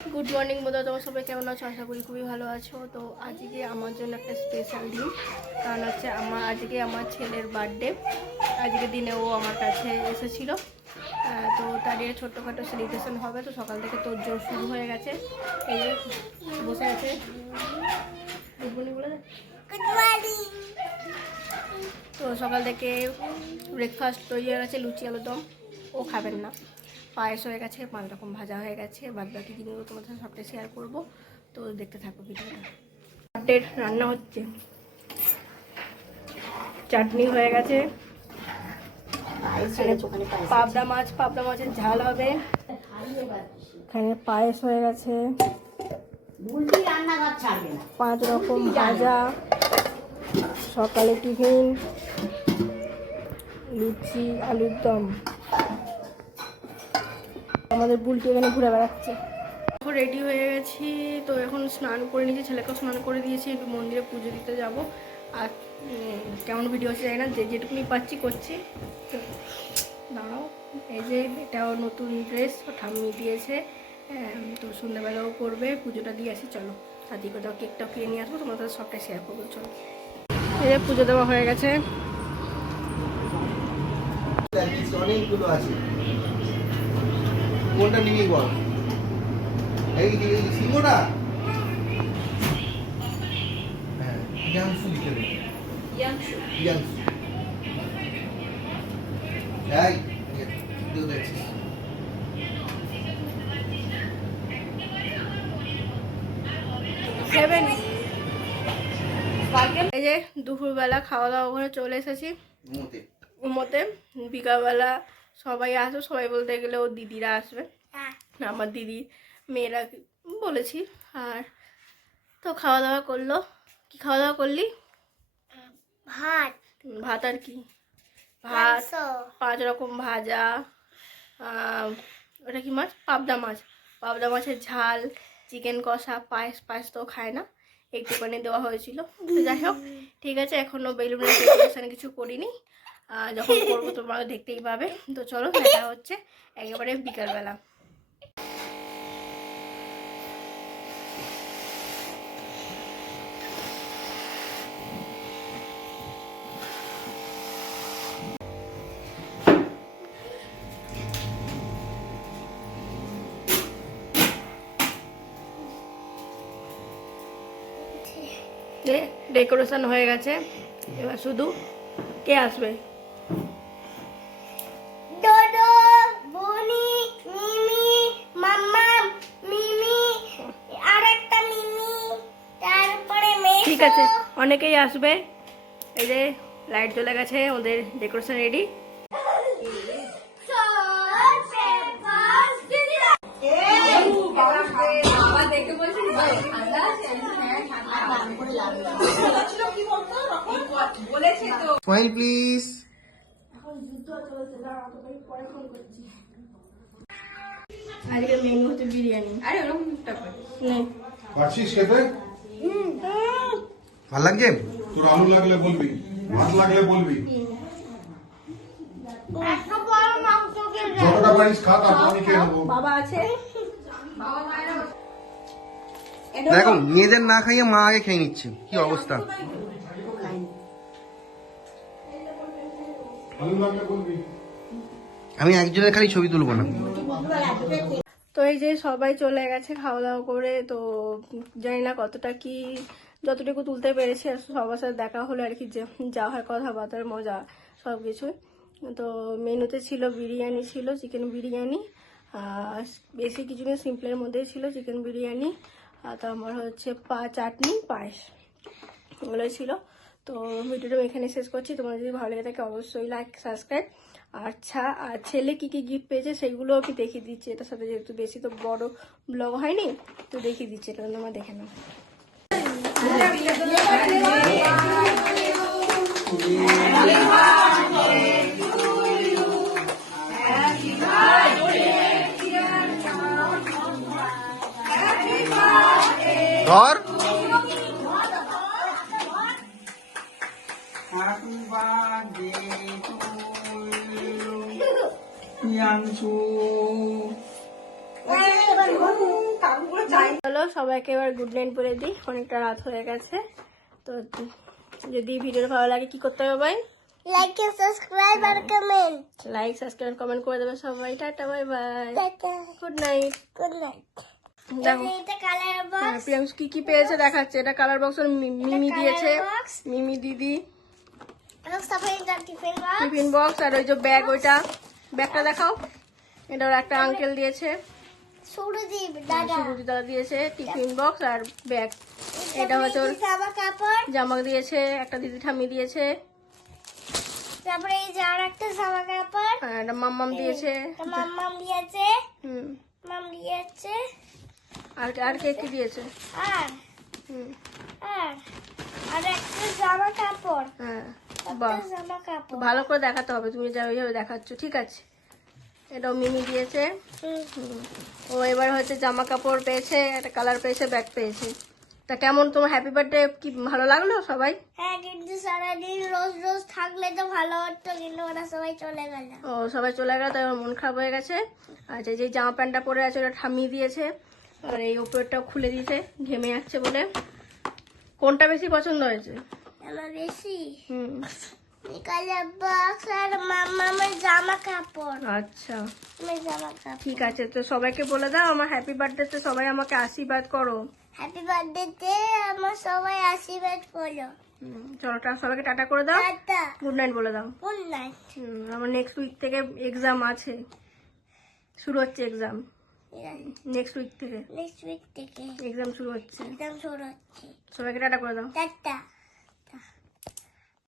Good morning বন্ধুরা, তোমার সবাই কেমন আছো? আশা করি খুবই ভালো আছো। তো আজকে আমার জন্য একটা স্পেশাল দিন, কারণ হচ্ছে আজকে আমার ছেলের বার্থডে। আজকে দিনে ও আমার কাছে এসেছিলো, তো তার ছোট্টখাটো সেলিব্রেশন হবে। তো সকাল থেকে তোড়জোড় শুরু হয়ে গেছে। এই যে বসে আছে। গুড মর্নিং বলে দে। তো সকাল থেকে ব্রেকফাস্ট তৈরি হয়ে গেছে, লুচি আলুর দম। ও খাবেন না। পায়েস হয়ে গেছে, 5 রকম ভাজা হয়ে গেছে। বাদ বাকি জিনিসগুলো তোমার সাথে সবটাই শেয়ার করবো। তো দেখতে থাকো ভিডিওটা। বার্থডের রান্না হচ্ছে, চাটনি হয়ে গেছে, পাবদা মাছের ঝাল হবে, এখানে পায়েস হয়ে গেছে, 5 রকম ভাজা, সকালে টিফিন, লুচি আলুর দম। আমাদের বুলটি এখানে ঘুরে বেড়াচ্ছে। এখন রেডি হয়ে গেছি। তো এখন স্নান করে নিয়েছি, ছেলেকেও স্নান করে দিয়েছি। একটু মন্দিরে পুজো দিতে যাব। আর কেমন ভিডিও হচ্ছে জানি না, যেটুকুনি পাচ্ছি করছি। তো দাঁড়াও, এই যে এটাও নতুন ড্রেস ঠাম্মি দিয়েছে। তো সন্ধ্যাবেলাও করবে, পুজোটা দিয়ে আসি। চলো সাথে কোথাও কেকটাও কিনে নিয়ে আসবো, তোমার সাথে সবটাই শেয়ার করবো। চলো, এই যে পুজো দেওয়া হয়ে গেছে। অনেকগুলো আছে, কোনটা নিবি বল? এই সিংহটা, হ্যাঁ, ইয়াংসু লিখে দে। ইয়াংসু এই তুই দেখছিস। এই যে দুপুরবেলা খাওয়া দাওয়া করে চলে এসেছি ঘুমোতে। বিকালবেলা সবাই আসবে, সবাই বলতে গেলে ওর দিদিরা আসবে, আমার দিদি মেয়েরা বলেছি। আর তো খাওয়া দাওয়া করলো। কি খাওয়া দাওয়া করলি? ভাত আর কি? ভাত, 5 রকম ভাজা, ওটা কি মাছ? পাবদা মাছের ঝাল, চিকেন কষা, পায়েস তো খায় না, একটুখানি দেওয়া হয়েছিল। তো যাই হোক, ঠিক আছে। এখনও বেলুনের ডেকোরেশন কিছু করিনি, যখন করবো তোমরা দেখতেই পাবে। তো চলো, দেখা হচ্ছে একেবারে বিকালবেলা। ডেকোরেশন হয়ে গেছে, এবার শুধু কে আসবে? ঠিক আছে, অনেকেই আসবে। এই যে লাইট জ্বলে গেছে, ওদের ডেকোরেশন রেডি। Smile please. আজকে মেনু হচ্ছে বিরিয়ানি। পারছিস খেতে? ভালো লাগছে? তোর আলু লাগলে বলবি, মাছ লাগলে বলবি, যতটা পারিস খা, তারপর আমি খেয়ে নেবো। বাবা আছে। দেখো, মেয়েদের না খাইয়ে মা আগে খেয়ে নিচ্ছে, কি অবস্থা। আলু লাগলে বলবি। আমি একজনের খালি ছবি তুলবো না। তো এই যে সবাই চলে গেছে খাওয়া দাওয়া করে। তো জানি না কতটা কি, যতটুকু তুলতে পেরেছি। সবার সাথে দেখা হলো আর কি, যা হয় কথাবার্তার মজা সব কিছুই। তো মেনুতে ছিল বিরিয়ানি, ছিল চিকেন বিরিয়ানি, বেশি কিছু নেই, সিম্পলের মধ্যেই ছিল চিকেন বিরিয়ানি। তো আমার হচ্ছে চাটনি, পায়েস, ওগুলোই ছিল। তো ভিডিওটা এখানে শেষ করছি। তোমার যদি ভালো লেগে থাকে অবশ্যই লাইক, সাবস্ক্রাইব। আচ্ছা, আর ছেলে কি কি গিফট পেয়েছে সেগুলো আমি দেখিয়ে দিচ্ছি এটার সাথে, যেহেতু বেশি তো বড় ব্লগ হয়নি। তো দেখিয়ে দিচ্ছি, এটা তোমরা দেখে নাও। ধর। 양수 চলো সবাইকে এবার গুড নাইট বলে দিই, অনেকটা রাত হয়ে গেছে। তো যদি ভিডিওটা ভালো লাগে কি করতে হবে ভাই? লাইক এন্ড সাবস্ক্রাইব আর কমেন্ট। লাইক সাবস্ক্রাইব কমেন্ট করে দেবে সবাই। Tata bye bye, tata, good night. Good night. দেখো এটা কালার বক্স, প্রিয়াংশু কি কি পেয়েছে দেখাচ্ছে। এটা কালার বক্স মিমি দিয়েছে, বক্স, মিমি দিদি আর সাফারিটা টিফিন বক্স, টিফিন বক্স। আর ওই যে ব্যাগ, ওইটা ব্যাগটা দেখাও, এটা ওর একটা আঙ্কেল দিয়েছে, সুরদীপ দাদা, সুরুজি দাদা দিয়েছে টিফিন বক্স আর ব্যাগ। এটা হচ্ছে ওর জামা কাপড়, জামা দিয়েছে, একটা দিদি ঠাম্মি দিয়েছে, তারপরে এই যে আর একটা জামা কাপড়, আর একটা মাম্মাম দিয়েছে। এটা মাম্মাম দিয়েছে, হুম, মাম দিয়েছে, আর আর কে কি দিয়েছে? আর হুম, আর আর একটা জামা কাপড়, হ্যাঁ একটা বাহ, জামা কাপড়। ভালো করে দেখাতে হবে, তুমি যা ওইভাবে দেখাচ্ছ। ঠিক আছে, এটাও মিমি দিয়েছে। হুম। হুম, ও এবার হচ্ছে জামা কাপড় পেয়েছে, একটা কালার পেয়েছে, ব্যাগ পেয়েছে। তা কেমন তোমার হ্যাপি বার্থডে কি ভালো লাগলো সবাই? হ্যাঁ, কিন্তু সারাদিন রোজ রোজ থাকলে তো ভালো হতো, কিন্তু ওরা সবাই চলে গেল। ও সবাই চলে গেল, তাই আমার মন খারাপ হয়ে গেছে। আচ্ছা, যে জামা প্যান্টটা পরে আছে ওটা ঠাম্মি দিয়েছে, আর এই উপরটাও খুলে দিয়েছে, ঘেমে যাচ্ছে বলে। কোনটা বেশি পছন্দ হয়েছে? আমার বেশি হুম, কালার বক্স আর মামার জামা কাপড়, আচ্ছা আমার জামা কাপড়। ঠিক আছে। তো সবাইকে বলে দাও আমার হ্যাপি বার্থডেতে সবাই আমাকে আশীর্বাদ করো। হ্যাপি বার্থডে তে আমার সবাই আশীর্বাদ করো। চলো সবাইকে টাটা করে দাও, টাটা, গুড নাইট বলে দাও। Good night. আমার নেক্সট উইক থেকে এক্সাম আছে, শুরু হচ্ছে এক্সাম। নেক্সট উইক থেকে নেক্সট উইক থেকে এক্সাম শুরু হচ্ছে। একদম শুরু হচ্ছে। সবাইকে টাটা করে দাও। টাটা।